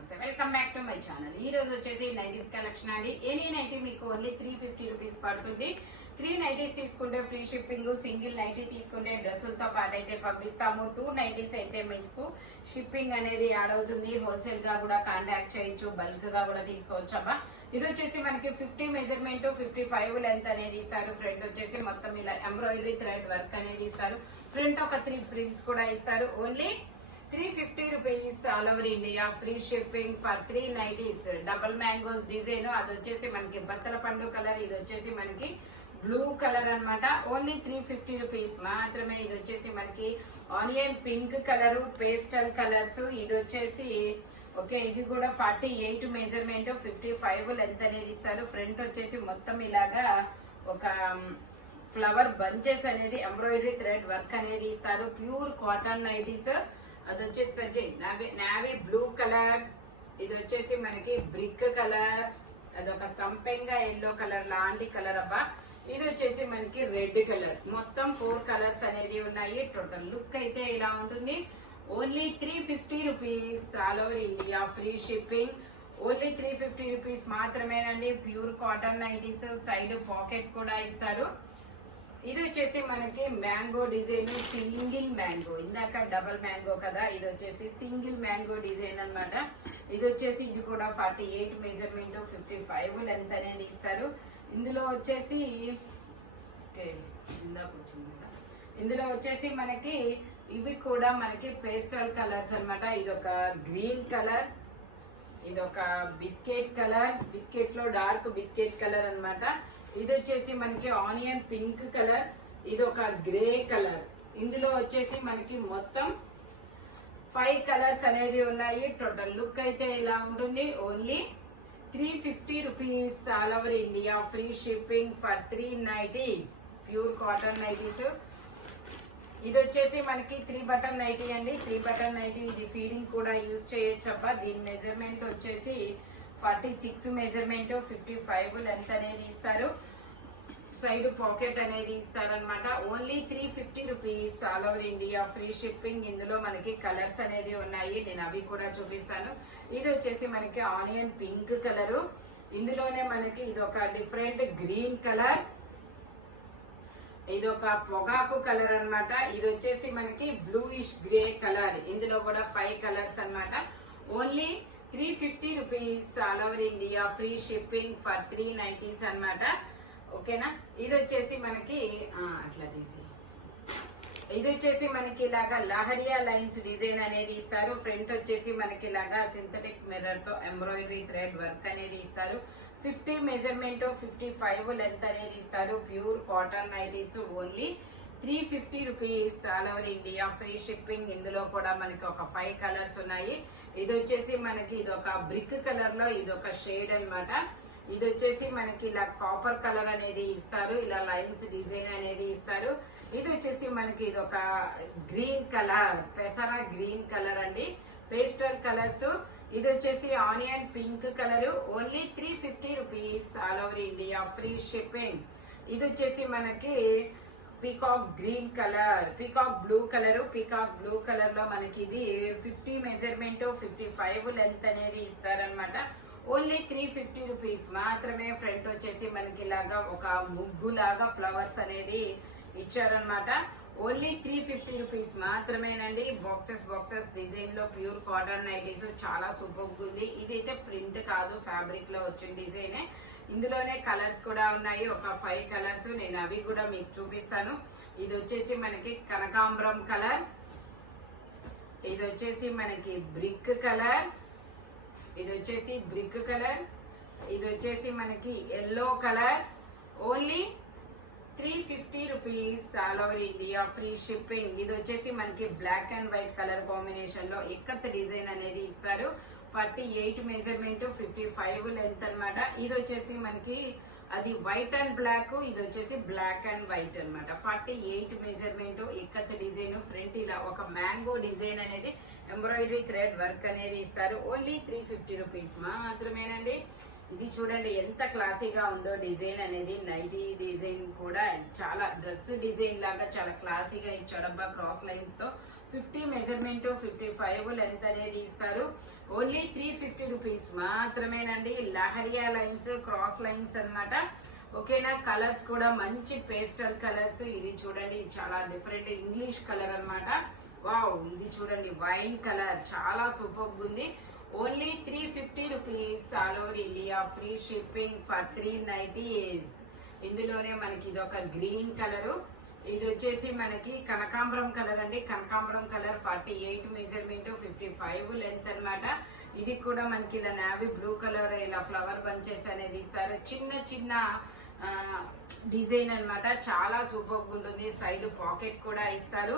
నమస్తే, welcome back to my channel. ఈ రోజు వచ్చేసి నైటీస్ కలెక్షన్ అండి. ఎనీ నైటీ మీకు ఓన్లీ 350 రూపీస్ పడుతుంది. 3 నైటీస్ తీసుకుంటే ఫ్రీ షిప్పింగ్, సింగిల్ నైటీ తీసుకుంటే డ్రెస్సులతో పాటు అయితే పంపిస్తాము. 2 నైటీస్ అయితే మీకు షిప్పింగ్ అనేది యాడ్ అవుతుంది. హోల్సేల్ గా కూడా కాంటాక్ట్ చేయొచ్చు, బల్క్ గా కూడా తీసుకోవచ్చు అబ్బా. ఇది వచ్చేసి మనకి 50 మెజర్మెంట్, 55 లెంత్ అనేది ఇస్తారు. ఫ్రంట్ వచ్చేసి మొత్తం ఇలా ఎంబ్రాయిడరీ థ్రెడ్ వర్క్ అనేది ఇస్తారు. ఫ్రంట్ ఒక 3 ఫ్రిల్స్ కూడా ఇస్తారు. Only 350 rupees all over India, free shipping for 3 nighties. Double mangoes design, అది వచ్చేసి మనకి బచ్చల పండు కలర్, ఇది వచ్చేసి మనకి బ్లూ కలర్ అన్నమాట. ఓన్లీ 350 రూపీస్ మాత్రమే. ఇది వచ్చేసి మనకి onion pink colour, pastel colours. ఇది వచ్చేసి ఓకే, ఇది కూడా 48 మెజర్మెంట్, 55 లెంత్ అనేది ఇస్తారు. ఫ్రంట్ వచ్చేసి మొత్తం ఇలాగా ఒక ఫ్లవర్ బంచెస్ అనేది ఎంబ్రాయిడరీ థ్రెడ్ వర్క్ అనేది ఇస్తారు. Pure cotton nighties. అది వచ్చేసి నావీ బ్లూ కలర్, ఇది వచ్చేసి మనకి బ్రిక్ కలర్, అదొక సంపెంగా ఎల్లో కలర్ లాంటి కలర్ అబ్బా. ఇది వచ్చేసి మనకి రెడ్ కలర్. మొత్తం 4 కలర్స్ అనేది ఉన్నాయి. టోటల్ లుక్ అయితే ఇలా ఉంటుంది. Only 350 rupees all over India, free shipping. Only 350 rupees మాత్రమేనండి. Pure cotton nighties, side pocket కూడా ఇస్తారు. ఇది వచ్చేసి మనకి మ్యాంగో డిజైన్, సింగిల్ మ్యాంగో. ఇందాక డబల్ మ్యాంగో కదా, ఇది వచ్చేసి సింగిల్ మ్యాంగో డిజైన్ అన్నమాట. ఇది వచ్చేసి ఇది కూడా 48 మెజర్మెంట్, 55 లెంత్ అనేది ఇస్తారు. ఇందులో వచ్చేసి ఇందులో వచ్చేసి మనకి ఇవి కూడా మనకి పేస్టల్ కలర్స్ అన్నమాట. ఇదొక గ్రీన్ కలర్, ఇదొక బిస్కెట్ కలర్, బిస్కెట్ లో డార్క్ బిస్కెట్ కలర్ అన్నమాట. ఇది వచ్చేసి మనకి ఆనియన్ పింక్ కలర్, ఇది ఒక గ్రే కలర్. ఇందులో వచ్చేసి మనకి మొత్తం 5 కలర్స్ అనేది ఉన్నాయి. టోటల్ లుక్ అయితే ఇలా ఉంటుంది. Only 350 rupees all over India, free shipping for 3 nighties, pure cotton nighties. ఇది వచ్చేసి మనకి 3 బటన్ నైటీ అండి. 3 బటన్ నైటీ, ఇది ఫీడింగ్ కూడా యూజ్ చేయొచ్చబ్బా. దీని మెజర్మెంట్ వచ్చేసి 46 మెజర్మెంట్, 55 లెంత్ అనేది ఇస్తారు. సైడ్ పాకెట్ అనేది ఇస్తారనమాట. Only 350 rupees all over India, free shipping. ఇందులో మనకి కలర్స్ అనేది ఉన్నాయి, నేను అవి కూడా చూపిస్తాను. ఇది వచ్చేసి మనకి ఆనియన్ పింక్ కలరు. ఇందులోనే మనకి ఇది ఒక డిఫరెంట్ గ్రీన్ కలర్, ఇది ఒక పొగాకు కలర్ అన్నమాట. ఇది వచ్చేసి మనకి బ్లూయిష్ గ్రే కలర్. ఇందులో కూడా 5 కలర్స్ అన్నమాట. Only 350 rupees all over India, free shipping for 3 nighties అన్నమాట. ఓకేనా. ఇది వచ్చేసి మనకి అట్లా తీసి, ఇది వచ్చేసి మనకి ఇలాగా లహరియా లైన్స్ డిజైన్ అనేది ఇస్తారు. ఫ్రంట్ వచ్చేసి మనకి ఇలాగా సింథటిక్ మిర్రర్ తో ఎంబ్రాయిడరీ థ్రెడ్ వర్క్ అనేది ఇస్తారు. 50 మెజర్మెంట్, 55 లెంత్ అనేది ఇస్తారు. Pure cotton nighties. Only 350 rupees all over India, free shipping. ఇందులో కూడా మనకి ఒక 5 కలర్స్ ఉన్నాయి. ఇది వచ్చేసి మనకి ఇది ఒక బ్రిక్ కలర్ లో ఇది ఒక షేడ్ అన్నమాట. ఇది వచ్చేసి మనకి ఇలా కాపర్ కలర్ అనేది ఇస్తారు. ఇలా లైన్స్ డిజైన్ అనేది ఇస్తారు. ఇది వచ్చేసి మనకి ఇది ఒక గ్రీన్ కలర్, పెసరా గ్రీన్ కలర్ అండి. Pastel colours. ఇది వచ్చేసి onion pink colour. Only 350 rupees all over India, free shipping. ఇది వచ్చేసి మనకి peacock green colour, peacock blue colour. Peacock blue colour లో మనకి ఇది 50 మెజర్మెంట్, 55 లెంత్ అనేది ఇస్తారనమాట. ఓన్లీ 350 రూపీస్ మాత్రమే. ఫ్రంట్ వచ్చేసి మనకి ఇలాగా ఒక ముగ్గు లాగా ఫ్లవర్స్ అనేది ఇచ్చారనమాట. ఓన్లీ 350 రూపీస్ మాత్రమేనండి. బాక్సెస్ డిజైన్ లో ప్యూర్ కాటన్ నైటీస్, చాలా సూపర్ ఉంది. ఇదైతే ప్రింట్ కాదు, ఫ్యాబ్రిక్ లో వచ్చిన డిజైనే. ఇందులోనే కలర్స్ కూడా ఉన్నాయి, ఒక 5 కలర్స్. నేను అవి కూడా మీకు చూపిస్తాను. ఇది వచ్చేసి మనకి కనకాంబరం కలర్, ఇది వచ్చేసి మనకి బ్రిక్ కలర్, ఇది వచ్చేసి బ్రిక్ కలర్, ఇది వచ్చేసి మనకి yellow colour. Only 350 rupees all over India, free shipping. ఇది వచ్చేసి మనకి black and white colour combination లో ఇక్కత్ డిజైన్ అనేది ఇస్తారు. 48 మెజర్మెంట్, 55 లెంత్ అన్నమాట. ఇది వచ్చేసి మనకి అది వైట్ అండ్ బ్లాక్, ఇది వచ్చేసి బ్లాక్ అండ్ వైట్ అన్నమాట. 48 మెజర్మెంట్, ఇక్కత్ డిజైన్. ఫ్రంట్ ఇలా ఒక మ్యాంగో డిజైన్ అనేది ఎంబ్రాయిడరీ థ్రెడ్ వర్క్ అనేది ఇస్తారు. ఓన్లీ 350 రూపీస్ మాత్రమేనండి. ఇది చూడండి ఎంత క్లాసీగా ఉందో డిజైన్ అనేది. నైటీ డిజైన్ కూడా చాలా డ్రెస్ డిజైన్ లాగా చాలా క్లాసీగా ఇచ్చాడబ్బా. క్రాస్ లైన్స్ తో 50 మెజర్మెంట్ 55 లెంత్ అనేది ఇస్తారు. ఓన్లీ 350 రూపీస్ మాత్రమేనండి. లహరియా లైన్స్, క్రాస్ లైన్స్ అన్నమాట. ఓకేనా. కలర్స్ కూడా మంచి పేస్టల్ కలర్స్. ఇది చూడండి, చాలా డిఫరెంట్ ఇంగ్లీష్ కలర్ అన్నమాట. వావ్, ఇది చూడండి వైన్ కలర్, చాలా సూపర్ ఉంది. Only 350 rupees all over India, free shipping for 390 days. ఇందులోనే మనకి ఇది ఒక గ్రీన్ కలరు, ఇది వచ్చేసి మనకి కనకాంబరం కలర్ అండి. కనకాంబరం కలర్ 48 మెజర్మెంట్ 55 లెంత్ అన్నమాట. ఇది కూడా మనకి ఇలా నావీ బ్లూ కలర్, ఇలా ఫ్లవర్ బంచెస్ అనేది ఇస్తారు. చిన్న చిన్న డిజైన్ అన్నమాట, చాలా సూపర్ ఉంటుంది. సైడ్ పాకెట్ కూడా ఇస్తారు.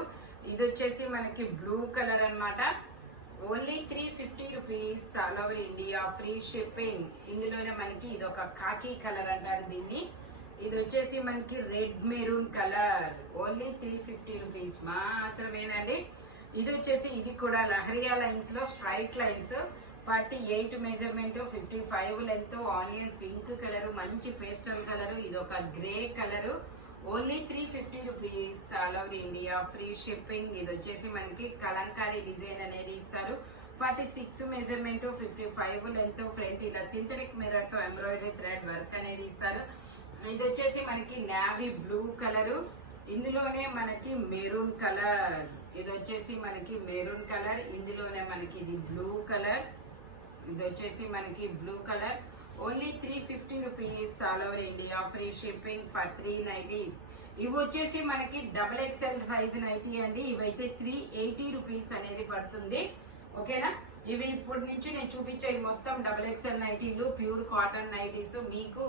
ఇది వచ్చేసి మనకి బ్లూ కలర్ అన్నమాట. Only 350 rupees all over India, free shipping. ఇందులోనే మనకి ఇది ఒక కాకి కలర్ అంటారు దీన్ని. ఇది వచ్చేసి మనకి red maroon colour. Only 350 rupees మాత్రమేనండి. ఇది వచ్చేసి ఇది కూడా లహరియా లైన్స్ లో straight lines, 48 measurement 55 length, onion pink colour, మంచి పేస్టల్ కలర్. ఇది ఒక grey colour. Only 350 rupees all over India, free shipping. ఇది వచ్చేసి మనకి కలంకారీ డిజైన్ అనేది ఇస్తారు. 46 మెజర్మెంట్ 55 లెంత్, ఫ్రంట్ ఇలా సింథటిక్ మిర్రర్ తో ఎంబ్రాయిడరీ థ్రెడ్ వర్క్ అనేది ఇస్తారు. ఇది వచ్చేసి మనకి నావీ బ్లూ కలర్. ఇందులోనే మనకి మెరూన్ కలర్. ఇది వచ్చేసి మనకి మెరూన్ కలర్. ఇందులోనే మనకి ఇది బ్లూ కలర్. ఇది వచ్చేసి మనకి blue colour. Only 350 rupees all over India, free shipping for 390. ఇవి వచ్చేసి మనకి XXL సైజ్ నైటీ అండి. ఇవైతే 380 రూపీస్ అనేది పడుతుంది. ఓకేనా. ఇవి ఇప్పటి నుంచి నేను చూపించే మొత్తం XXL నైటీలు, ప్యూర్ కాటన్ నైటీస్. మీకు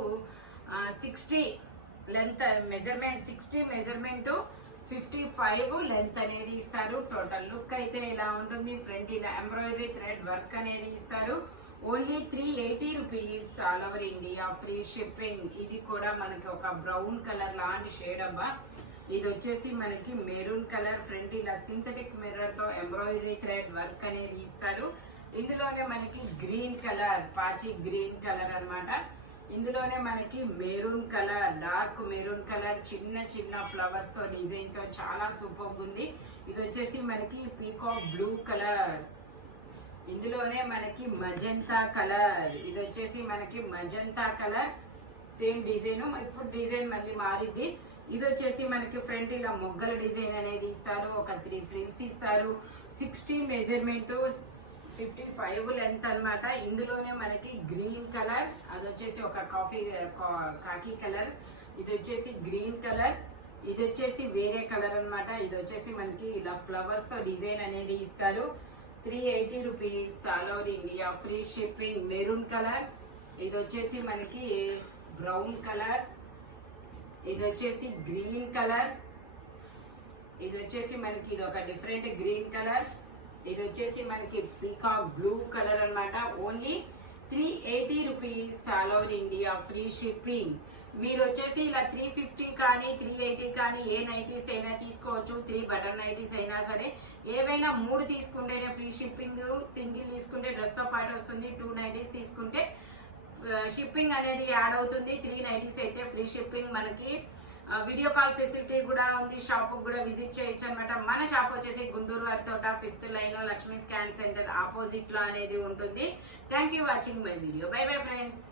60 లెంత్ మెజర్మెంట్, 60 మెజర్మెంట్ 55 లెంత్ అనేది ఇస్తారు. టోటల్ లుక్ అయితే ఇలా ఉంటుంది. ఫ్రంట్ ఇలా ఎంబ్రాయిడరీ థ్రెడ్ వర్క్ అనేది ఇస్తారు. Only 380 rupees all over India, free shipping. ఇది కూడా మనకి ఒక బ్రౌన్ కలర్ లాంటి షేడ్ అబ్బా. ఇది వచ్చేసి మనకి మెరూన్ కలర్, ఫ్రంట్ ఇలా సింథటిక్ మిర్రర్ తో ఎంబ్రాయిడరీ థ్రెడ్ వర్క్ అనేది ఇస్తారు. ఇందులోనే మనకి గ్రీన్ కలర్, పాచి గ్రీన్ కలర్ అన్నమాట. ఇందులోనే మనకి maroon colour, dark maroon colour, చిన్న చిన్న ఫ్లవర్స్ తో డిజైన్ తో చాలా సూపర్ ఉంది. ఇది వచ్చేసి మనకి పీకాక్ బ్లూ కలర్. ఇందులోనే మనకి మజంతా కలర్. ఇది వచ్చేసి మనకి మజంతా కలర్, సేమ్ డిజైన్. ఇప్పుడు డిజైన్ మళ్ళీ మారిద్ది. ఇది వచ్చేసి మనకి ఫ్రంట్ ఇలా మొగ్గల డిజైన్ అనేది ఇస్తారు. ఒక 3 ఫ్రిల్స్ ఇస్తారు. 60 మెజర్మెంట్ 55 లెంత్ అన్నమాట. ఇందులోనే మనకి గ్రీన్ కలర్, అది వచ్చేసి ఒక కాకి కలర్. ఇది వచ్చేసి గ్రీన్ కలర్. ఇది వచ్చేసి వేరే కలర్ అన్నమాట. ఇది వచ్చేసి మనకి ఇలా ఫ్లవర్స్ తో డిజైన్ అనేది ఇస్తారు. 380 rupees all over India, free shipping. Maroon colour. ఇది వచ్చేసి మనకి బ్రౌన్ కలర్. ఇది వచ్చేసి గ్రీన్ కలర్. ఇది వచ్చేసి మనకి ఇది ఒక డిఫరెంట్ గ్రీన్ కలర్. ఇది వచ్చేసి మనకి పీకాక్ బ్లూ కలర్ అన్నమాట. Only 380 rupees all over India, free shipping. మీరు వచ్చేసి ఇలా 350 కానీ 380 కానీ ఏ నైటీస్ అయినా తీసుకోవచ్చు. 3 బటన్ నైటీస్ అయినా సరే, ఏవైనా 3 తీసుకుంటేనే ఫ్రీ షిప్పింగ్. సింగిల్ తీసుకుంటే డ్రెస్ తో పాటు వస్తుంది. 2 నైటీస్ తీసుకుంటే షిప్పింగ్ అనేది యాడ్ అవుతుంది. 3 నైటీస్ అయితే ఫ్రీ షిప్పింగ్. మనకి వీడియో కాల్ ఫెసిలిటీ కూడా ఉంది. షాప్ కూడా విజిట్ చేయొచ్చు అనమాట. మన షాప్ వచ్చేసి గుంటూరు వారి తోట 5th line Lakshmi scan centre opposite లో అనేది ఉంటుంది. Thank you watching my video. By bye friends.